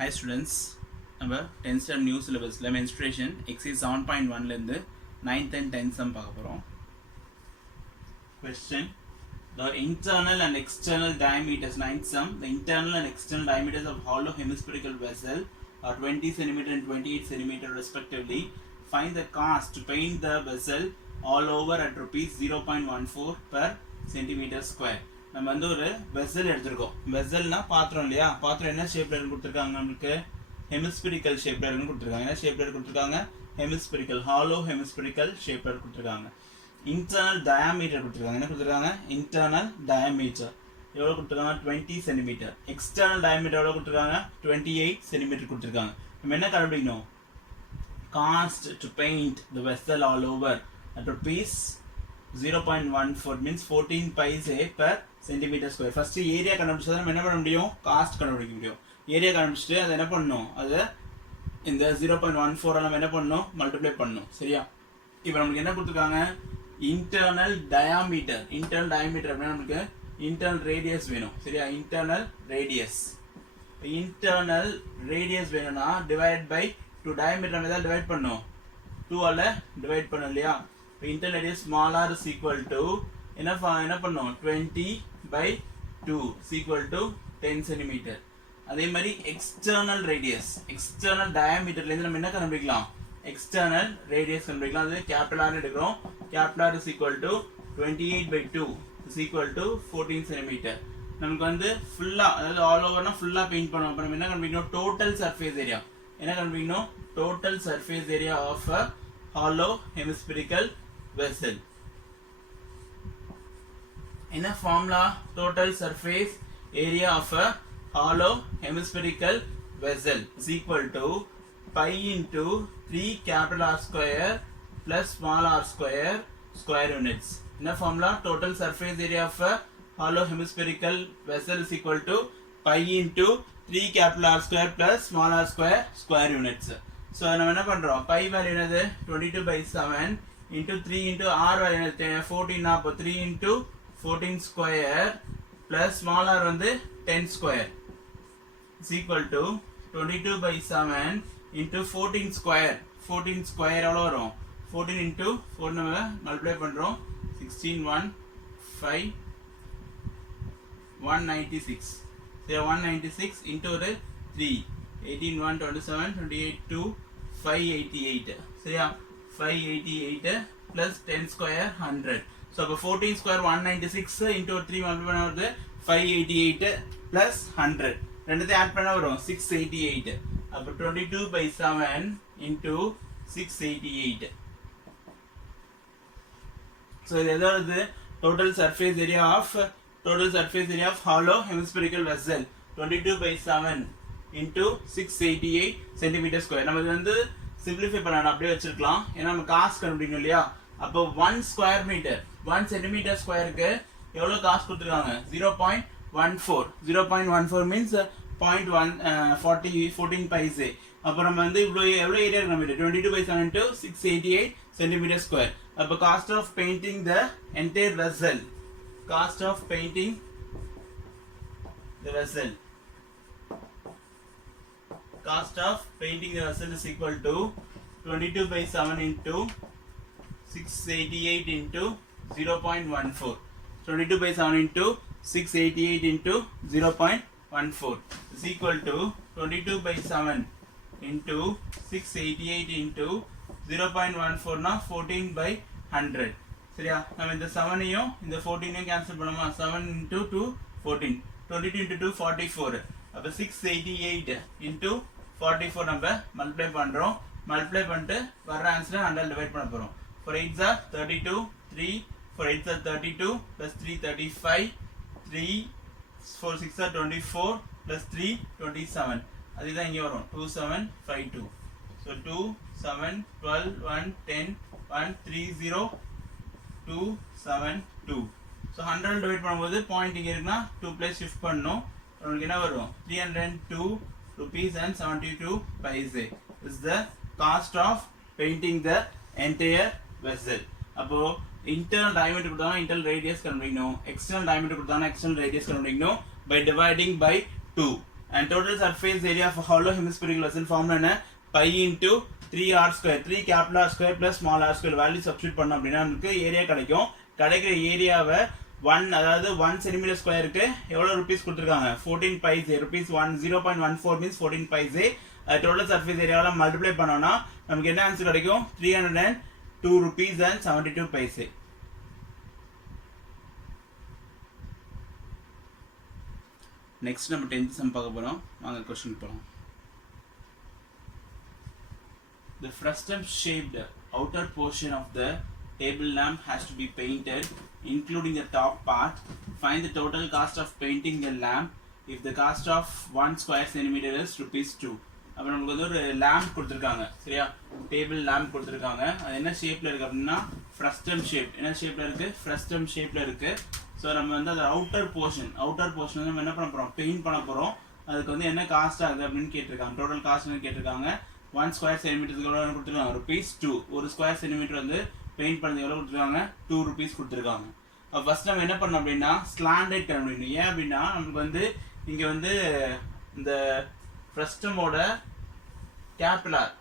Hi students, நம்ம 10th Std new syllabus menstruation exercise 7.1 ல இருந்து 9th and 10th sum பார்க்க போறோம். Question: The internal and external diameters 9th sum. The internal and external diameters of hollow hemispherical vessel are 20 cm and 28 cm respectively. Find the cost to paint the vessel all over at rupees 0.14 per centimeter square. நம்ம வந்து ஒரு vessel எடுத்துருக்கோம். வெசல்னா பாத்திரம் இல்லையா? பாத்திரம் என்ன ஷேப்ல இருக்கு கொடுத்துருக்காங்க? நமக்கு ஹெமிஸ்பெரிக்கல் ஷேப்ல இருக்கு கொடுத்துருக்காங்க. என்ன ஷேப்ல இருக்கு கொடுத்துருக்காங்க? ஹெமிஸ்பெரிக்கல், ஹாலோ ஹெமிஸ்பெரிக்கல் ஷேப்ல இருக்கு கொடுத்துருக்காங்க. இன்டர்னல் டயாமீட்டர் கொடுத்துருக்காங்க. என்ன கொடுத்துருக்காங்க? இன்டர்னல் டயாமீட்டர் எவ்வளோ கொடுத்துருக்காங்க? 20 சென்டிமீட்டர். எக்ஸ்டர்னல் டயாமீட்டர் எவ்வளோ கொடுத்துருக்காங்க? 28 சென்டிமீட்டர் கொடுத்துருக்காங்க. நம்ம என்ன கண்டுபிடிக்கணும்? Cost to paint the vessel all over at rupees 0.14 means 14 paise per centimeter square. First area கண்டுபிடிச்சா நம்ம என்ன பண்ண முடியும்? காஸ்ட் கண்டுபிடிக்க முடியும். ஏரியா கண்டுபிடிச்சிட்டு அதை என்ன பண்ணணும்? அதை இந்த 0.14 நம்ம என்ன பண்ணணும்? மல்டிப்ளை பண்ணணும். சரியா? இப்போ நமக்கு என்ன கொடுத்துருக்காங்க? Internal diameter. இன்டர்னல் டயாமீட்டர் அப்படின்னா நமக்கு இன்டர்னல் ரேடியஸ் வேணும். சரியா? Internal radius. இன்டர்னல் ரேடியஸ் வேணும்னா டிவைட் பை 2 டயாமீட்டர் நம்ம எதாவது டிவைட் பண்ணணும். 2 ஆல டிவைட் பண்ணணும் இல்லையா? internal radius small r is equal to என்ன பண்ணோம்? 20 by 2 is equal to 10 cm. அதே மாதிரி external radius, external diameter ல இருந்து நம்ம என்ன கண்டுபிடிக்கலாம்? external radius கண்டுபிடிக்கலாம். அது capital R எடுக்கிறோம். capital R is equal to 28 by 2 is equal to 14 cm. நமக்கு வந்து ஃபுல்லா, அதாவது ஆல் ஓவர்னா ஃபுல்லா பெயிண்ட் பண்ணுவோம். அப்ப நம்ம என்ன கண்டுபிடிக்கணும்? total surface area. என்ன கண்டுபிடிக்கணும்? total surface area of a hollow hemispherical vessel. In a formula, total surface area of a hollow hemispherical vessel is equal to pi into 3 capital R square plus small r square square units. In a formula, total surface area of a hollow hemispherical vessel is equal to pi into 3 capital R square plus small r square square units. So நம்ம என்ன பண்றோம்? pi value என்னது? 22 by 7 into 3 into r value என்னது? 14. அப்போ 3 into 14 square plus small r வந்து 10 square is equal to 22 by 7 into 14 square. 14 square எவ்வளோ வரும்? 14 into 4 நம்ம மல்டிப்ளை பண்றோம். 16 1 5 196. So 196 into ஒரு 3 18 1 27 28 2 588. சரியா? 588 plus 10 square 100. So அப்போ 14 square 196 into 3 மல்டிப்ளை பண்ண வருது 588 plus 100. ரெண்டுத்தையும் ஆட் பண்ண வரும் 688. அப்போ 22 by 7 into 688. So இது எதாவது total surface area of hollow hemispherical vessel 22 by 7 into 688 centimeter square. நம்ம இது வந்து சிம்பிளிஃபை பண்ணலாம், அப்படியே வச்சிருக்கலாம். ஏன்னா நம்ம காஸ்ட் கண்டுபிடிக்கணும் இல்லையா? அப்போ 1 ஸ்கொயர் மீட்டர் 1 சென்டிமீட்டர் ஸ்கொயருக்கு எவ்வளோ காஸ்ட் கொடுத்துருக்காங்க? 0.14. 0.14 மீன்ஸ் 0.14 பைசே. அப்போ நம்ம வந்து எவ்வளோ ஏரியா இருக்கு? நம்ம 22 by 7 into 688 centimeter square. அப்போ cost of painting the entire vessel, cost of painting the vessel, cost of painting the vessel is equal to 22 by 7 into 688 into 0.14. 22 by 7 into 688 into 0.14 is equal to 22 by 7 into 688 into 0.14 na 14 by 100. சரியா? நம்ம இந்த 7ஐயும் இந்த 14ஐயும் cancel பண்ணோமா? 7 into 2 14. 22 into 2 44. அப்போ 688 into 44 நம்ம multiply பண்றோம். Multiply பண்ணிட்டு வர்ற ஆன்சரை 100 டிவைட் பண்ண போறோம். 4 8s are 32 3 4 8s are 32 plus 3 35 3 4 6 are 24 plus 3 27. அதுதான் இங்க வரும் 2752. So 2 7 12 1 10 1 3 0 2 7 2. So 100 டிவைட் பண்ணும்போது பாயிண்ட் இங்க இருக்குன்னா 2 பிளேஸ் ஷிஃப்ட் பண்ணனும். உங்களுக்கு என்ன வரும்? 302 rupees and 72 paise is the cost of painting the entire vessel. அப்போ internal diameter கொடுத்தாங்க, internal radius கண்டுபிடிக்கணும். external diameter கொடுத்தாங்க, external radius கண்டுபிடிக்கணும் by dividing by 2. and total surface area of a hollow hemispherical vessel formula என்ன pi into 3r square 3 capital R square plus small r square value substitute பண்ணோம் அப்படின்னா நமக்கு area கிடைக்கும். கிடைக்கிற ஏரியாவை 1 அதாவது 1 சென்டிமீட்டர் ஸ்கொயருக்கு எவ்வளோ ருபீஸ் கொடுத்துருக்காங்க 14 paise rupees 0.14 means 14 paise. Total surface ஏரியாவில் மல்டிப்ளை பண்ணோம்னா நமக்கு என்ன ஆன்சர் கிடைக்கும் 302 rupees and 72 paise. Next நம்ம 10th sum பார்க்க போறோம். வாங்க क्वेश्चन போலாம். The frustum shaped outer portion of the table lamp has to be painted including the top part. Find the total cost of painting the lamp if the cost of 1 square centimeter is ₹2. அப்போ நமக்கு வந்து ஒரு lamp கொடுத்துருக்காங்க சரியா, table lamp கொடுத்துருக்காங்க. அது என்ன ஷேப்பில் இருக்குது அப்படின்னா ஃப்ரஸ்டம் ஷேப். என்ன ஷேப்பில் இருக்குது ஃப்ரஸ்டம் ஷேப்பில் இருக்குது. ஸோ நம்ம வந்து அது அவுட்டர் போர்ஷன் வந்து நம்ம என்ன பண்ண போகிறோம் பெயிண்ட் பண்ண போகிறோம். அதுக்கு வந்து என்ன காஸ்ட் ஆகுது அப்படின்னு கேட்டிருக்காங்க. டோட்டல் காஸ்ட் கேட்டிருக்காங்க. 1 ஸ்கொயர் சென்டிமீட்டருக்கு எவ்வளோ கொடுத்துருக்காங்க ₹2. ஒரு ஸ்கொயர் சென்டிமீட்டர் வந்து பெயிண்ட் பண்ணது எவ்வளோ கொடுத்துருக்காங்க ₹2 கொடுத்துருக்காங்க. அப்போ ஃபர்ஸ்ட் நம்ம என்ன பண்ணோம் அப்படின்னா ஸ்லாண்டட் கண்டுபிடிக்கணும். ஏன் அப்படின்னா நமக்கு வந்து இங்கே வந்து இந்த ஃப்ரஸ்டமோட கேப்லார்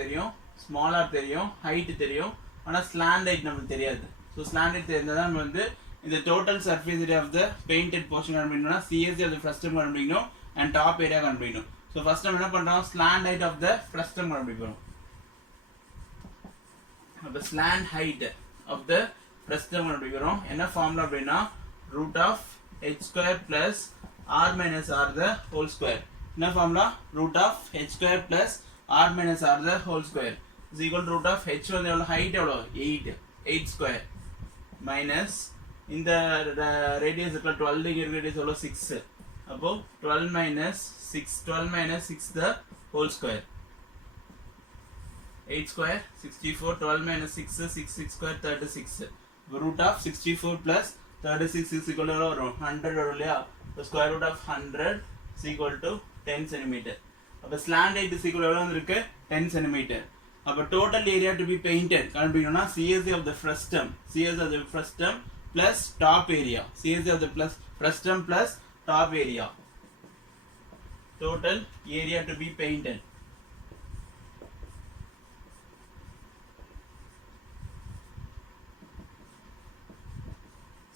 தெரியும், ஸ்மாலார் தெரியும், ஹைட் தெரியும், ஆனால் ஸ்லாண்ட் ஹைட் நமக்கு தெரியாது. ஸோ ஸ்லாண்ட் ஹைட் தெரிந்தால் தான் நம்ம வந்து இந்த total surface area of the painted portion கண்டுபிடிக்கணும்னா சிஎஸ்சி ஆஃப் த ஃப்ரஸ்டம் கண்டுபிடிக்கணும் அண்ட் டாப் ஏரியா கண்டுபிடிக்கணும். ஸோ ஃபர்ஸ்ட் நம்ம என்ன பண்ணுறோம் slant height of the frustum கண்டுபிடிக்கிறோம். அப்போ slant height of the frustum கண்டுபிடிக்கிறோம். என்ன ஃபார்முலா அப்படின்னா √h² plus r minus r the whole square. என்ன formula √h² plus r minus r the whole square is equal to √h வந்து எவ்வளோ height எவ்வளோ 8 square minus இந்த ரேடியஸ் இருக்கிற 12 இங்கே ரேடியஸ் எவ்வளோ 6. அப்போ 12 minus 6 the whole square 8 square 64 12 minus 6 square 36. √64 plus 36 is equal to 100 வரும் இல்லையா. square root of 100 is equal to 10 centimeter. அப்போ slant height is equal to எவ்வளோ இருக்கு 10 centimeter. அப்போ total area to be painted கண்டுபிடிக்கணும்னா CSA of the frustum plus top area. CSA of the frustum plus top area. Total area to be painted.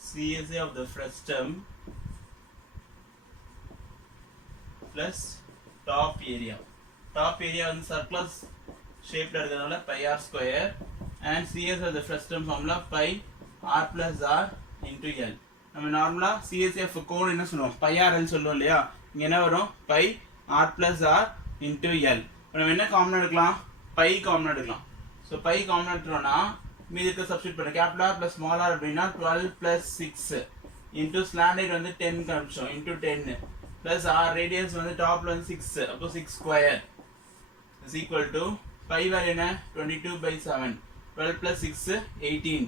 CSA of the frustum plus top area. Top area வந்து circular shape இருக்கிறதுனால pi r square and CS of the frustum formula pi r plus r into L. நம்ம நார்மலா CSA of cone என்ன சொல்லுவோம் pi r L சொல்லுவோம் இல்லையா. இங்க என்ன வரும் pi r plus r into L. நம்ம என்ன காமன் எடுக்கலாம் pi காமன் எடுக்கலாம். ஸோ pi காமன் எடுத்துட்டோம்னா மீதி இருக்க சப்ஸ்டிட் பண்ண capital R plus small r அப்படின்னா 12 plus 6 into slant height வந்து 10 காமிச்சோம் into 10 plus r radius வந்து டாப்ல வந்து 6. அப்போ 6 square is equal to pi value என்ன 22/7. 12 plus 6 18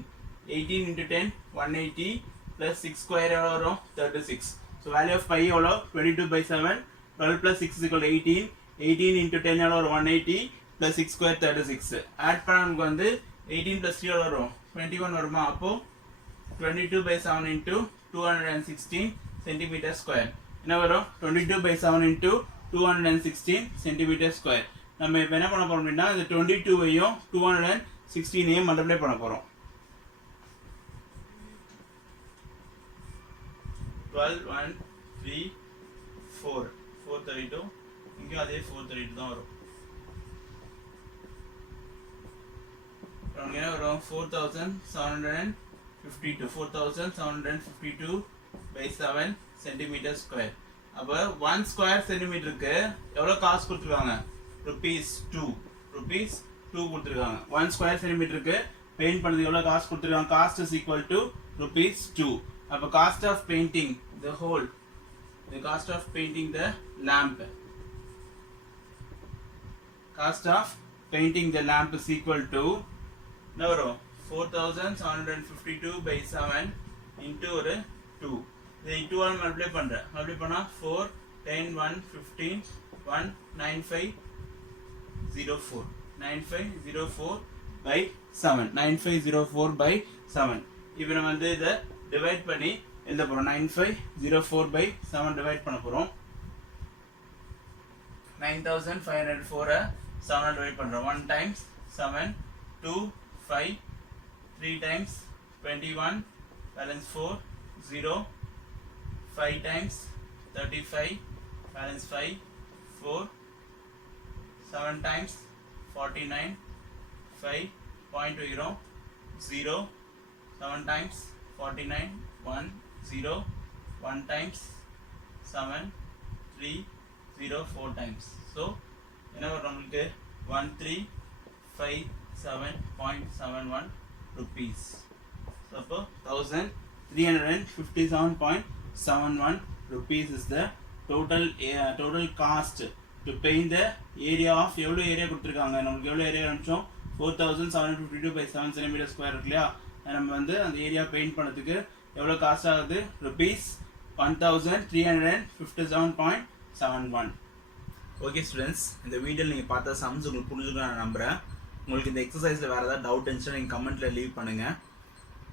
into 10 180 plus 6 ஸ்கொயர் எவ்வளோ வரும் 36. ஸோ வேல்யூ ஆஃப் pi எவ்வளோ 22/7. 12 plus 6 is equal to 18 into 10 எவ்வளோ வரும் 180 plus 6 ஸ்கொயர் 36. ஆட் பண்ண நமக்கு வந்து 18 plus 3 எவ்வளோ வரும் 21 வருமா. அப்போ 22/7 into 216 centimeter square என்ன வரும் 22/7 into 216 centimeter square. நம்ம இப்போ என்ன பண்ண போறோம் அப்படின்னா இந்த 22ஐயும் 216ஐயும் மல்டிப்ளை பண்ண போறோம். 12 1 3 4 432 இங்கேயும் அதே 432 தான் வரும். என்ன வரும் 4752 centimeter square. அப்போ 1 ஸ்கொயர் சென்டிமீட்டருக்கு எவ்வளோ காசு கொடுத்துருக்காங்க ₹2 கொடுத்துருக்காங்க. 1 ஸ்கொயர் சென்டிமீட்டருக்கு பெயிண்ட் பண்ணது எவ்வளோ காசு கொடுத்துருக்காங்க. Cost is equal to ₹2. அப்போ cost of painting the cost of painting the lamp is equal to என்ன வரும் 4752/7 into ஒரு 2. இதை 2 ஆல் மல்டிப்ளை பண்ணா 4 10 1 15 1 9504 9504/7. இப்போ நம்ம வந்து இதை டிவைட் பண்ணி எழுத போறோம். 9504/7 டிவைட் பண்ண போறோம். 9504 7 divide பண்றோம் 1 times 7 2 5 3 times 21 balance 4 0 5 times 35 balance 5 4 7 times 49 5 0 0 7 times 49 1 0 1 times 7 3 0 4 times. So என்ன வரும் நமக்கு 1357.71 rupees. So அப்போ 1357.71 rupees is the total cost to paint the area of எவ்வளவு ஏரியா கொடுத்திருக்காங்க நமக்கு எவ்வளவு ஏரியா அனுப்பிச்சோம் 4752 by 7 cm square இருக்கு இல்லையா நம்ம வந்து அந்த ஏரியா பெயிண்ட் பண்ணதுக்கு எவ்வளவு காஸ்ட் ஆகுது rupees 1357.71. ஓகே ஸ்டூடெண்ட்ஸ், இந்த வீடியோவில் நீங்கள் பார்த்த சம்ஸ் உங்களுக்கு புரிஞ்சுக்க நான் நம்புகிறேன். உங்களுக்கு இந்த எக்ஸசைஸில் வேறு ஏதாவது டவுட் இருந்துச்சுன்னா நீங்கள் கமெண்ட்டில் லீவ் பண்ணுங்கள்.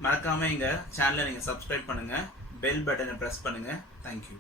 மறக்காமல் எங்கள் சேனலை நீங்கள் சப்ஸ்கிரைப் பண்ணுங்கள், பெல் பட்டனை ப்ரெஸ் பண்ணுங்கள். தேங்க்யூ.